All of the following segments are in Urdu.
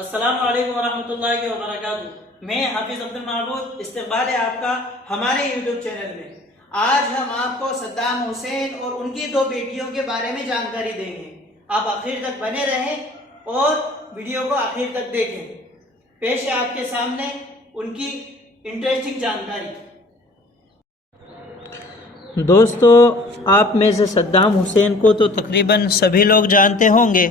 السلام علیکم ورحمۃ اللہ وبرکاتہ۔ میں حافظ عبد المعبود، استقبال ہے آپ کا ہمارے یوٹیوب چینل میں۔ آج ہم آپ کو صدام حسین اور ان کی دو بیٹیوں کے بارے میں جانکاری دیں گے۔ آپ آخر تک بنے رہیں اور ویڈیو کو آخر تک دیکھیں۔ پیش ہے آپ کے سامنے ان کی انٹرسٹنگ جانکاری۔ دوستو، آپ میں سے صدام حسین کو تو تقریباً سبھی لوگ جانتے ہوں گے،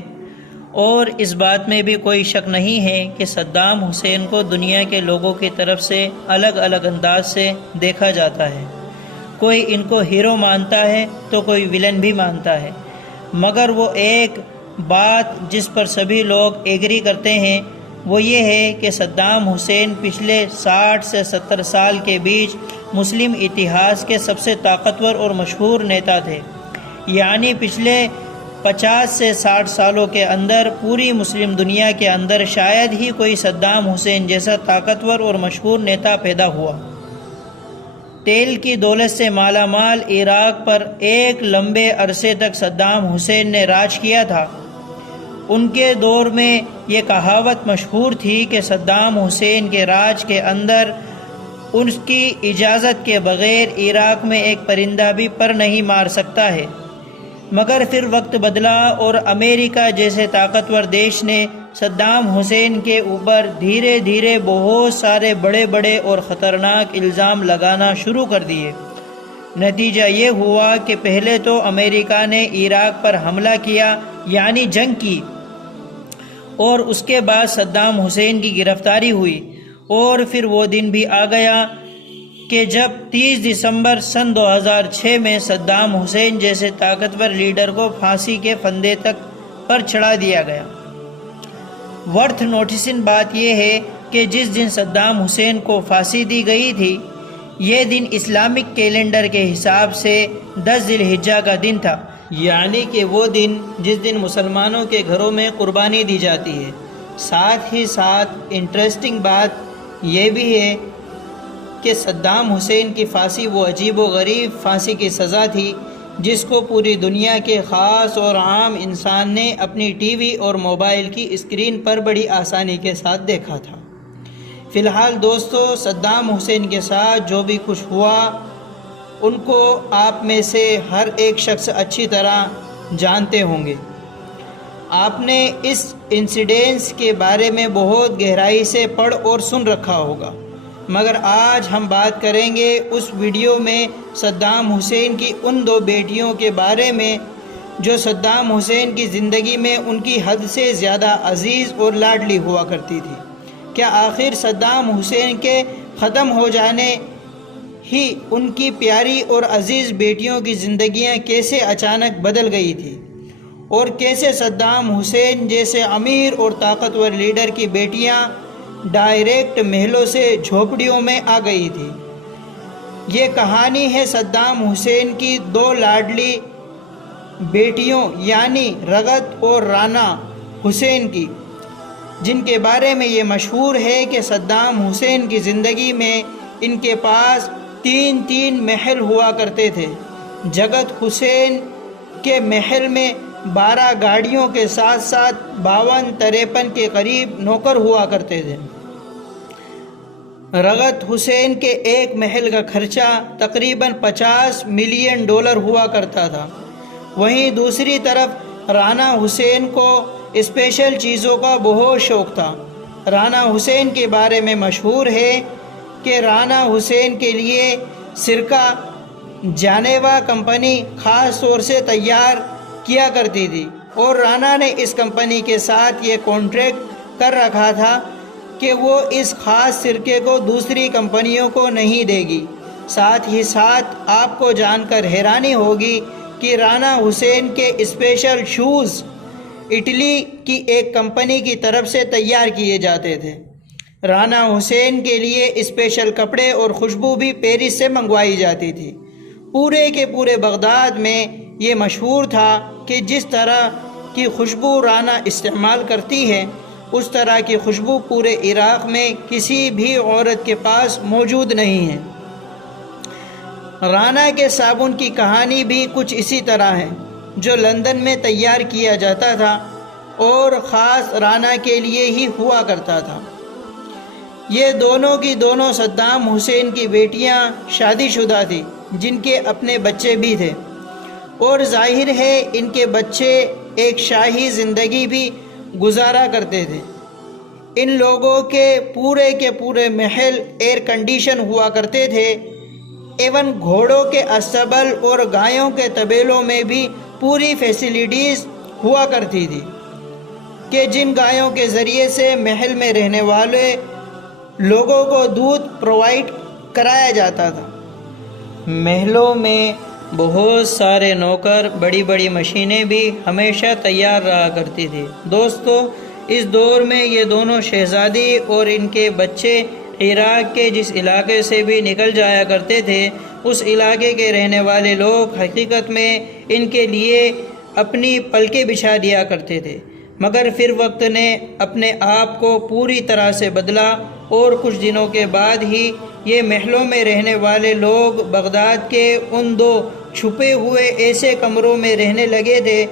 اور اس بات میں بھی کوئی شک نہیں ہے کہ صدام حسین کو دنیا کے لوگوں کی طرف سے الگ الگ انداز سے دیکھا جاتا ہے۔ کوئی ان کو ہیرو مانتا ہے تو کوئی ولن بھی مانتا ہے، مگر وہ ایک بات جس پر سبھی لوگ ایگری کرتے ہیں وہ یہ ہے کہ صدام حسین پچھلے 60 سے 70 سال کے بیچ مسلم اتہاس کے سب سے طاقتور اور مشہور نیتا تھے۔ یعنی پچھلے 50 سے 60 سالوں کے اندر پوری مسلم دنیا کے اندر شاید ہی کوئی صدام حسین جیسا طاقتور اور مشہور نیتا پیدا ہوا۔ تیل کی دولت سے مالا مال عراق پر ایک لمبے عرصے تک صدام حسین نے راج کیا تھا۔ ان کے دور میں یہ کہاوت مشہور تھی کہ صدام حسین کے راج کے اندر اس کی اجازت کے بغیر عراق میں ایک پرندہ بھی پر نہیں مار سکتا ہے۔ مگر پھر وقت بدلا اور امریکہ جیسے طاقتور دیش نے صدام حسین کے اوپر دھیرے دھیرے بہت سارے بڑے بڑے اور خطرناک الزام لگانا شروع کر دیے۔ نتیجہ یہ ہوا کہ پہلے تو امریکہ نے عراق پر حملہ کیا، یعنی جنگ کی، اور اس کے بعد صدام حسین کی گرفتاری ہوئی، اور پھر وہ دن بھی آ گیا کہ جب 30 دسمبر سن 2006 میں صدام حسین جیسے طاقتور لیڈر کو پھانسی کے پھندے تک پر چڑھا دیا گیا۔ ورتھ نوٹسنگ بات یہ ہے کہ جس دن صدام حسین کو پھانسی دی گئی تھی، یہ دن اسلامک کیلنڈر کے حساب سے 10 ذی الحجہ کا دن تھا، یعنی کہ وہ دن جس دن مسلمانوں کے گھروں میں قربانی دی جاتی ہے۔ ساتھ ہی ساتھ انٹرسٹنگ بات یہ بھی ہے کہ صدام حسین کی پھانسی وہ عجیب و غریب پھانسی کی سزا تھی جس کو پوری دنیا کے خاص اور عام انسان نے اپنی ٹی وی اور موبائل کی اسکرین پر بڑی آسانی کے ساتھ دیکھا تھا۔ فی الحال دوستو، صدام حسین کے ساتھ جو بھی کچھ ہوا ان کو آپ میں سے ہر ایک شخص اچھی طرح جانتے ہوں گے۔ آپ نے اس انسیڈنس کے بارے میں بہت گہرائی سے پڑھ اور سن رکھا ہوگا، مگر آج ہم بات کریں گے اس ویڈیو میں صدام حسین کی ان دو بیٹیوں کے بارے میں جو صدام حسین کی زندگی میں ان کی حد سے زیادہ عزیز اور لاڈلی ہوا کرتی تھی۔ کیا آخر صدام حسین کے ختم ہو جانے ہی ان کی پیاری اور عزیز بیٹیوں کی زندگیاں کیسے اچانک بدل گئی تھی، اور کیسے صدام حسین جیسے امیر اور طاقتور لیڈر کی بیٹیاں ڈائریکٹ محلوں سے جھوپڑیوں میں آ گئی تھی۔ یہ کہانی ہے صدام حسین کی دو لاڈلی بیٹیوں یعنی رغد اور رانا حسین کی، جن کے بارے میں یہ مشہور ہے کہ صدام حسین کی زندگی میں ان کے پاس تین محل ہوا کرتے تھے۔ جگت حسین کے محل میں 12 گاڑیوں کے ساتھ ساتھ 52-53 کے قریب نوکر ہوا کرتے تھے۔ رغد حسین کے ایک محل کا خرچہ تقریباً $50 ملین ہوا کرتا تھا۔ وہیں دوسری طرف رانا حسین کو اسپیشل چیزوں کا بہت شوق تھا۔ رانا حسین کے بارے میں مشہور ہے کہ رانا حسین کے لیے سرکہ جانیوا کمپنی خاص طور سے تیار کیا کرتی تھی، اور رانا نے اس کمپنی کے ساتھ یہ کانٹریکٹ کر رکھا تھا کہ وہ اس خاص سرکے کو دوسری کمپنیوں کو نہیں دے گی۔ ساتھ ہی ساتھ آپ کو جان کر حیرانی ہوگی کہ رانا حسین کے اسپیشل شوز اٹلی کی ایک کمپنی کی طرف سے تیار کیے جاتے تھے۔ رانا حسین کے لیے اسپیشل کپڑے اور خوشبو بھی پیرس سے منگوائی جاتی تھی۔ پورے کے پورے بغداد میں یہ مشہور تھا کہ جس طرح کی خوشبو رانا استعمال کرتی ہے اس طرح کی خوشبو پورے عراق میں کسی بھی عورت کے پاس موجود نہیں ہے۔ رانا کے صابن کی کہانی بھی کچھ اسی طرح ہے، جو لندن میں تیار کیا جاتا تھا۔ اور خاص رانا کے لیے ہی ہوا کرتا تھا۔ یہ دونوں کی دونوں صدام حسین کی بیٹیاں شادی شدہ تھیں، جن کے اپنے بچے بھی تھے، اور ظاہر ہے ان کے بچے ایک شاہی زندگی بھی گزارا کرتے تھے۔ ان لوگوں کے پورے محل ایئر کنڈیشن ہوا کرتے تھے، ایون گھوڑوں کے استبل اور گایوں کے طبیلوں میں بھی پوری فیسلٹیز ہوا کرتی تھی کہ جن گایوں کے ذریعے سے محل میں رہنے والے لوگوں کو دودھ پرووائڈ کرایا جاتا تھا۔ محلوں میں بہت سارے نوکر، بڑی بڑی مشینیں بھی ہمیشہ تیار رہا کرتی تھی۔ دوستو، اس دور میں یہ دونوں شہزادی اور ان کے بچے عراق کے جس علاقے سے بھی نکل جایا کرتے تھے، اس علاقے کے رہنے والے لوگ حقیقت میں ان کے لیے اپنی پلکیں بچھا دیا کرتے تھے، مگر پھر وقت نے اپنے آپ کو پوری طرح سے بدلا اور کچھ دنوں کے بعد ہی یہ محلوں میں رہنے والے لوگ بغداد کے ان دو چھپے ہوئے ایسے کمروں میں رہنے لگے تھے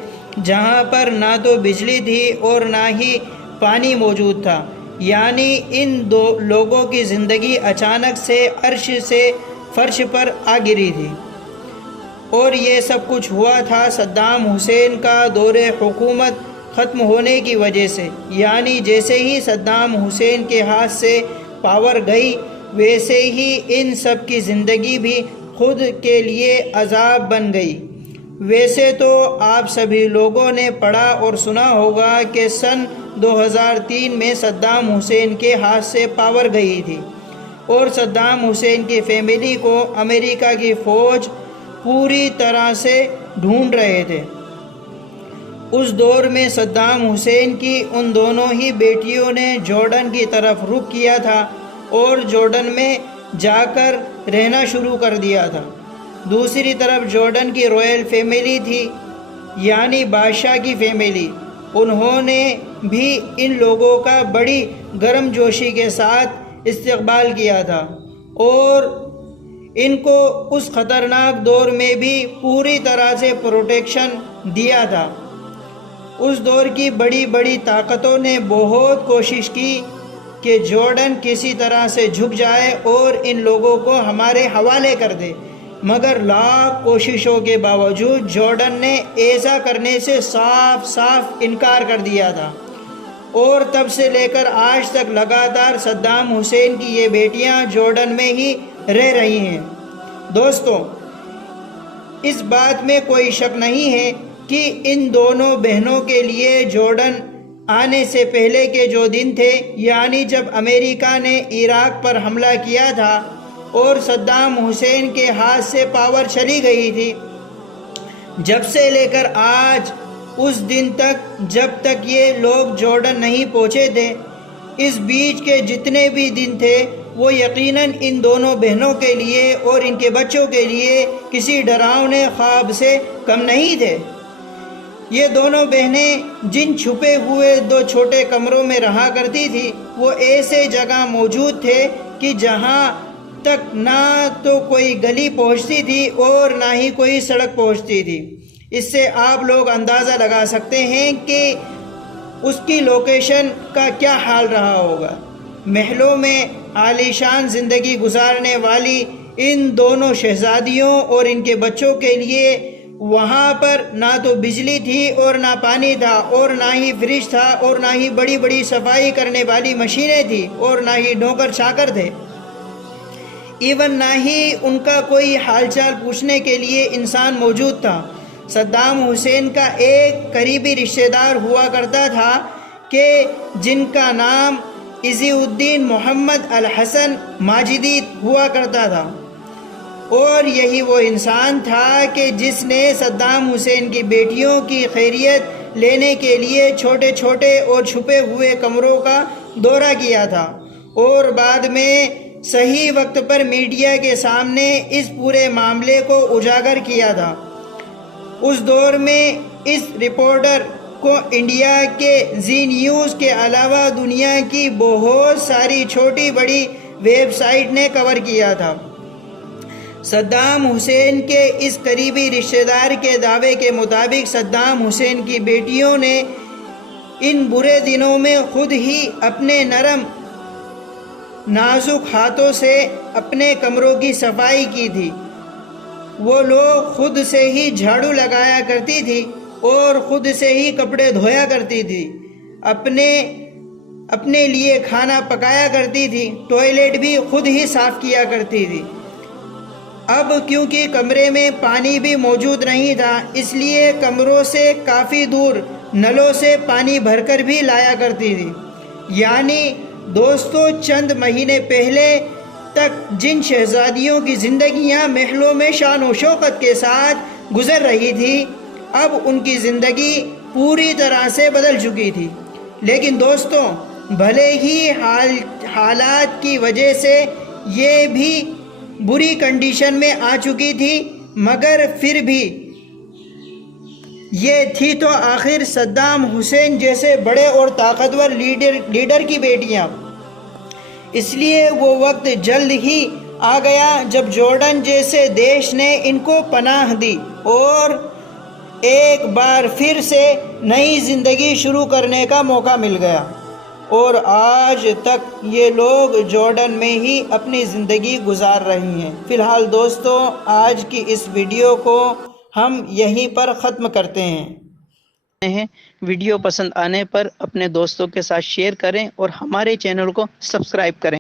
جہاں پر نہ تو بجلی تھی اور نہ ہی پانی موجود تھا۔ یعنی ان دو لوگوں کی زندگی اچانک سے عرش سے فرش پر آ گری تھی، اور یہ سب کچھ ہوا تھا صدام حسین کا دور حکومت ختم ہونے کی وجہ سے۔ یعنی جیسے ہی صدام حسین کے ہاتھ سے پاور گئی، ویسے ہی ان سب کی زندگی بھی خود کے لیے عذاب بن گئی۔ ویسے تو آپ سبھی لوگوں نے پڑھا اور سنا ہوگا کہ سن 2003 میں صدام حسین کے ہاتھ سے پاور گئی تھی، اور صدام حسین کی فیملی کو امریکہ کی فوج پوری طرح سے ڈھونڈ رہے تھے۔ اس دور میں صدام حسین کی ان دونوں ہی بیٹیوں نے جارڈن کی طرف رخ کیا تھا اور جارڈن میں جا کر رہنا شروع کر دیا تھا۔ دوسری طرف جارڈن کی رائل فیملی تھی، یعنی بادشاہ کی فیملی، انہوں نے بھی ان لوگوں کا بڑی گرم جوشی کے ساتھ استقبال کیا تھا اور ان کو اس خطرناک دور میں بھی پوری طرح سے پروٹیکشن دیا تھا۔ اس دور کی بڑی بڑی طاقتوں نے بہت کوشش کی کہ جارڈن کسی طرح سے جھک جائے اور ان لوگوں کو ہمارے حوالے کر دے، مگر لاکھ کوششوں کے باوجود جارڈن نے ایسا کرنے سے صاف صاف انکار کر دیا تھا، اور تب سے لے کر آج تک لگاتار صدام حسین کی یہ بیٹیاں جارڈن میں ہی رہ رہی ہیں۔ دوستو، اس بات میں کوئی شک نہیں ہے کہ ان دونوں بہنوں کے لیے جارڈن آنے سے پہلے کے جو دن تھے، یعنی جب امریکہ نے عراق پر حملہ کیا تھا اور صدام حسین کے ہاتھ سے پاور چلی گئی تھی، جب سے لے کر آج اس دن تک جب تک یہ لوگ جارڈن نہیں پہنچے تھے، اس بیچ کے جتنے بھی دن تھے وہ یقیناً ان دونوں بہنوں کے لیے اور ان کے بچوں کے لیے کسی ڈراؤنے خواب سے کم نہیں تھے۔ یہ دونوں بہنیں جن چھپے ہوئے دو چھوٹے کمروں میں رہا کرتی تھی، وہ ایسے جگہ موجود تھے کہ جہاں تک نہ تو کوئی گلی پہنچتی تھی اور نہ ہی کوئی سڑک پہنچتی تھی۔ اس سے آپ لوگ اندازہ لگا سکتے ہیں کہ اس کی لوکیشن کا کیا حال رہا ہوگا۔ محلوں میں عالی شان زندگی گزارنے والی ان دونوں شہزادیوں اور ان کے بچوں کے لیے وہاں پر نہ تو بجلی تھی اور نہ پانی تھا اور نہ ہی فریج تھا اور نہ ہی بڑی بڑی صفائی کرنے والی مشینیں تھی اور نہ ہی نوکر چاکر تھے، ایون نہ ہی ان کا کوئی حال چال پوچھنے کے لیے انسان موجود تھا۔ صدام حسین کا ایک قریبی رشتہ دار ہوا کرتا تھا کہ جن کا نام عزی الدین محمد الحسن ماجدی ہوا کرتا تھا، اور یہی وہ انسان تھا کہ جس نے صدام حسین کی بیٹیوں کی خیریت لینے کے لیے چھوٹے چھوٹے اور چھپے ہوئے کمروں کا دورہ کیا تھا، اور بعد میں صحیح وقت پر میڈیا کے سامنے اس پورے معاملے کو اجاگر کیا تھا۔ اس دور میں اس رپورٹر کو انڈیا کے زی نیوز کے علاوہ دنیا کی بہت ساری چھوٹی بڑی ویب سائٹ نے کور کیا تھا۔ صدام حسین کے اس قریبی رشتہ دار کے دعوے کے مطابق صدام حسین کی بیٹیوں نے ان برے دنوں میں خود ہی اپنے نرم نازک ہاتھوں سے اپنے کمروں کی صفائی کی تھی۔ وہ لوگ خود سے ہی جھاڑو لگایا کرتی تھی اور خود سے ہی کپڑے دھویا کرتی تھی، اپنے لیے کھانا پکایا کرتی تھی، ٹوائلٹ بھی خود ہی صاف کیا کرتی تھی۔ اب کیونکہ کمرے میں پانی بھی موجود نہیں تھا، اس لیے کمروں سے کافی دور نلوں سے پانی بھر کر بھی لایا کرتی تھی۔ یعنی دوستو، چند مہینے پہلے تک جن شہزادیوں کی زندگیاں محلوں میں شان و شوکت کے ساتھ گزر رہی تھی، اب ان کی زندگی پوری طرح سے بدل چکی تھی۔ لیکن دوستو، بھلے ہی حالات کی وجہ سے یہ بھی بری کنڈیشن میں آ چکی تھی، مگر پھر بھی یہ تھی تو آخر صدام حسین جیسے بڑے اور طاقتور لیڈر کی بیٹیاں۔ اس لیے وہ وقت جلد ہی آ گیا جب جارڈن جیسے دیش نے ان کو پناہ دی اور ایک بار پھر سے نئی زندگی شروع کرنے کا موقع مل گیا، اور آج تک یہ لوگ جارڈن میں ہی اپنی زندگی گزار رہی ہیں۔ فی الحال دوستو، آج کی اس ویڈیو کو ہم یہیں پر ختم کرتے ہیں۔ ویڈیو پسند آنے پر اپنے دوستوں کے ساتھ شیئر کریں اور ہمارے چینل کو سبسکرائب کریں۔